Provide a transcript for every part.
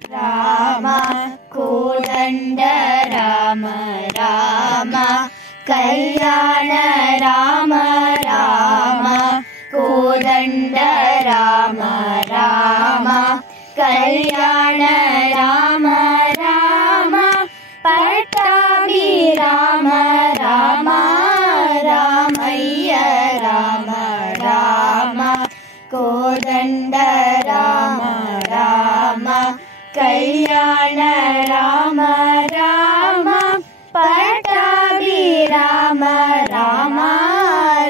రామ కోదండ రామ రామ కళ్యాణ రామ రామ కోదండ రామ రామ కళ్యాణ రామ రామ పట్టాభి రామ రామ రామయ్య రామ రామ కోదండ రామ రామ కళ్యాణ రామ రామ పట్టాభి రామ రామ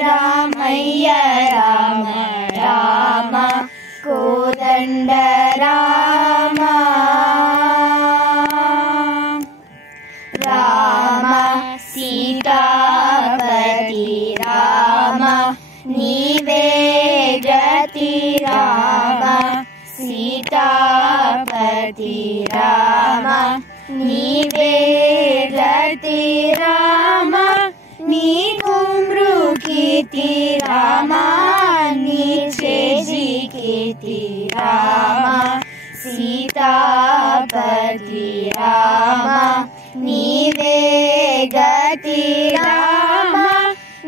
రామయ్య రామ రామ కోదండ రామ రామ సీతాపతి రామ నీవే గతి రామ సీతాపతి రామ నీవే గతి రామ నీకు మృకీర్తి రామ నీచేజి కీర్తి రామ సీతాపతి రామ నీవే గతి రామ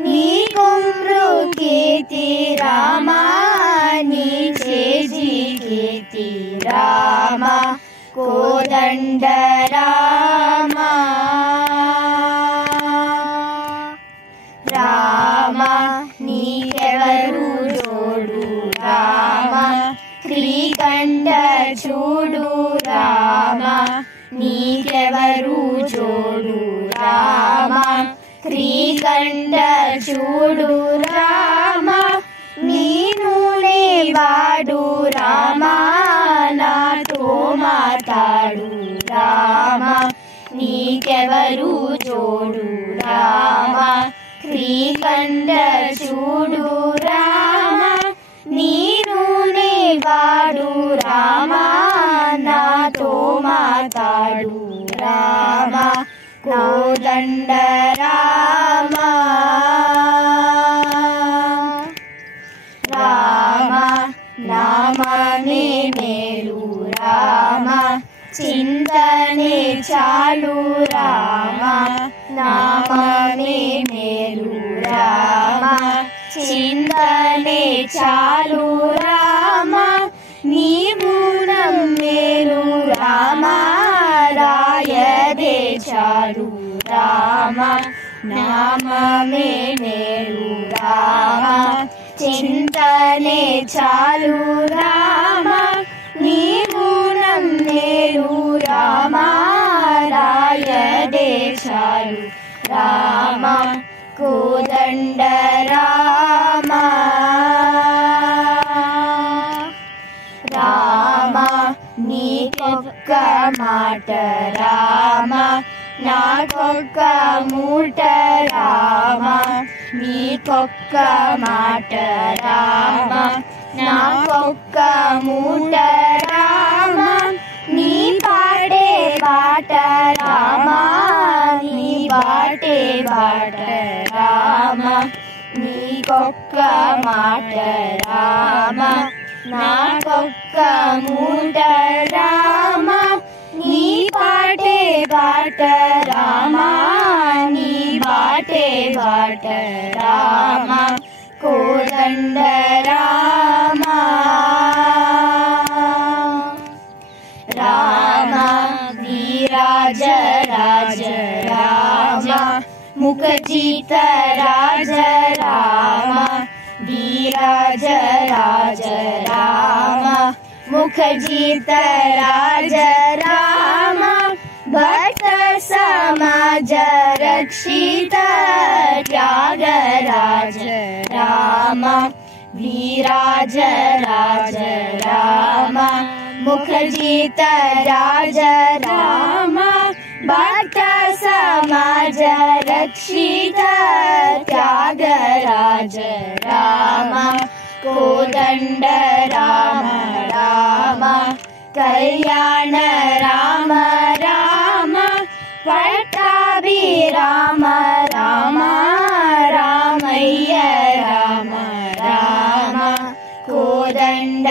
నీకు మృకీర్తి రామ నీచేజి కీర్తి రామ కోదండ రామ రామ నీకెవరు జోడు రామ శ్రీకంఠ చూడు రామ నీకెవరు జోడు రామ శ్రీకంఠ చూడు రామ నీనునే వాడు రామ నాతో మాతాడు రామ నీకెవరు జోడు రామ శ్రీకంఠ చూడు రామ నీనునే వాడు రామ నాతో మాతాడు రామ కోదండ రామ రామ నామమే మేలు రామ చింతనే చాలు రామ నామమే మేలు రామ చింతనే చాలు రామ నీవు నమ్మేలు రామ రాయదే చాలు రామ నామమే మేలు రామ చింతనే చాలు రామ నీవు నమ్మేలు రామ రాయదే చాలు రామ కోదండ రామ రామ నీకొక్క మాట రామ నాకొక్క మూట రామ నీకొక్క మాట రామ నాకొక్క మూట రామ నీ పాడే బాట రామ నీ బాటే బాట రామ నీకొక్క మాట రామ నాకొక్క మూట రామ నీ పాటే బాట రామ నీ బాటే బాట రామ కోదండ రామ రామ వీరాజ రాజ రామ ముఖజిత రాజ రామ వీరాజ రాజ రామ ముఖజిత రాజ రామ భక్త సమాజ రక్షిత త్యాగరాజ రామ వీరాజ రాజ రామ ముఖజిత రాజ రామ భక్త సమాజ రక్షిత త్యాగరాజ రామ కోదండ రామ రామ కళ్యాణ రామ రామ పట్టాభి రామ రామ రామయ్య రామ రామ కోదండ